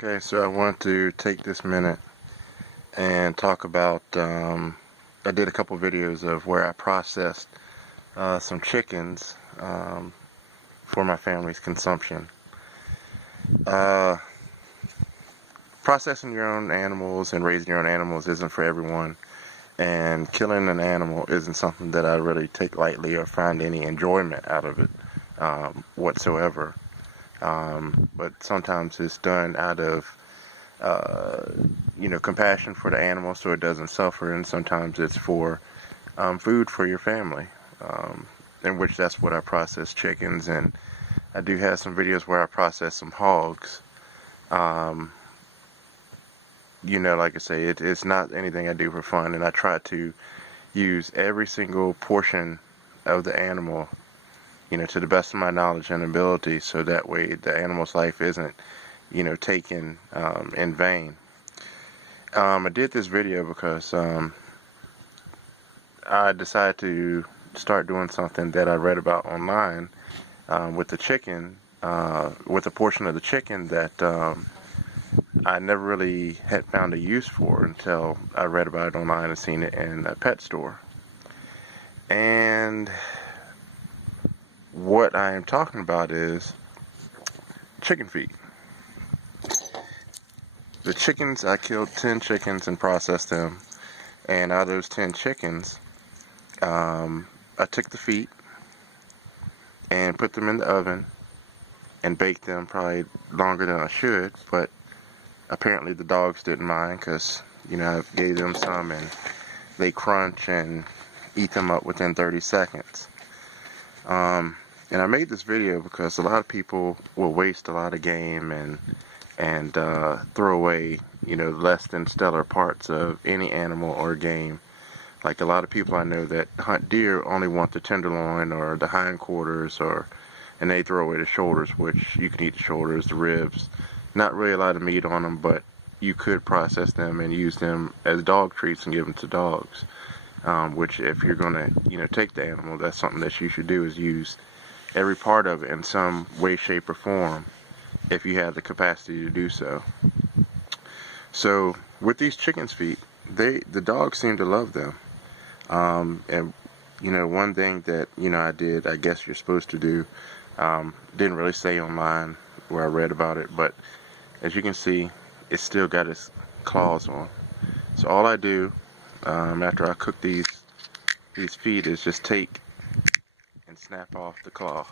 Okay, so I want to take this minute and talk about, I did a couple videos of where I processed some chickens for my family's consumption. Uh, Processing your own animals and raising your own animals isn't for everyone, and killing an animal isn't something that I really take lightly or find any enjoyment out of it whatsoever. But sometimes it's done out of uh, compassion for the animal so it doesn't suffer, and sometimes it's for food for your family. In which that's what I process chickens, and I do have some videos where I process some hogs. Um, like I say, it's not anything I do for fun, and I try to use every single portion of the animal, to the best of my knowledge and ability, so that way the animal's life isn't, taken in vain. I did this video because I decided to start doing something that I read about online with the chicken, with a portion of the chicken that I never really had found a use for until I read about it online and seen it in a pet store. And what I am talking about is chicken feet. The chickens, I killed 10 chickens and processed them. And out of those 10 chickens, I took the feet and put them in the oven and baked them probably longer than I should, but apparently the dogs didn't mind because, I gave them some and they crunch and eat them up within 30 seconds. And I made this video because a lot of people will waste a lot of game and throw away, less than stellar parts of any animal or game. Like a lot of people I know that hunt deer only want the tenderloin or the hindquarters, and they throw away the shoulders, which you can eat the shoulders, the ribs. Not really a lot of meat on them, but you could process them and use them as dog treats and give them to dogs. Which if you're going to, take the animal, that's something that you should do, is use every part of it in some way, shape, or form if you have the capacity to do so. So with these chickens' feet, the dogs seem to love them. And one thing that I did, I guess you're supposed to do, didn't really say online where I read about it, but as you can see, it's still got its claws on. So all I do after I cook these feet is just take and snap off the claw.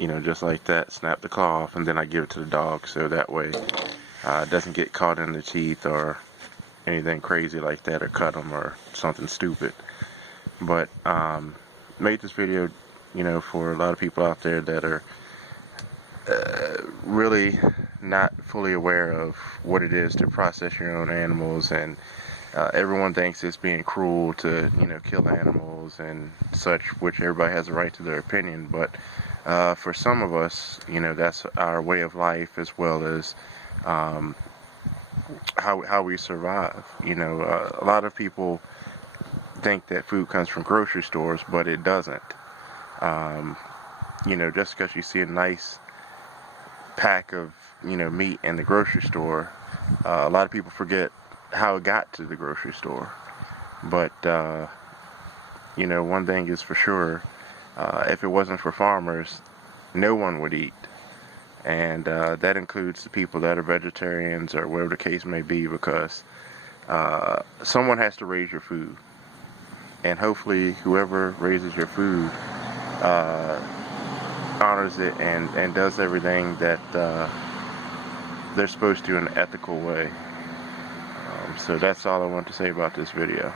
Just like that, snap the claw off, and then I give it to the dog so that way it doesn't get caught in the teeth or anything crazy like that, or cut them or something stupid. But made this video, for a lot of people out there that are really not fully aware of what it is to process your own animals, and everyone thinks it's being cruel to kill animals and such, which everybody has a right to their opinion, but for some of us, that's our way of life, as well as how we survive. A lot of people think that food comes from grocery stores, but it doesn't. Just because you see a nice pack of meat in the grocery store, a lot of people forget how it got to the grocery store. But one thing is for sure, if it wasn't for farmers, no one would eat. And that includes the people that are vegetarians or whatever the case may be, because someone has to raise your food. And hopefully whoever raises your food honors it and does everything that they're supposed to in an ethical way. So that's all I want to say about this video.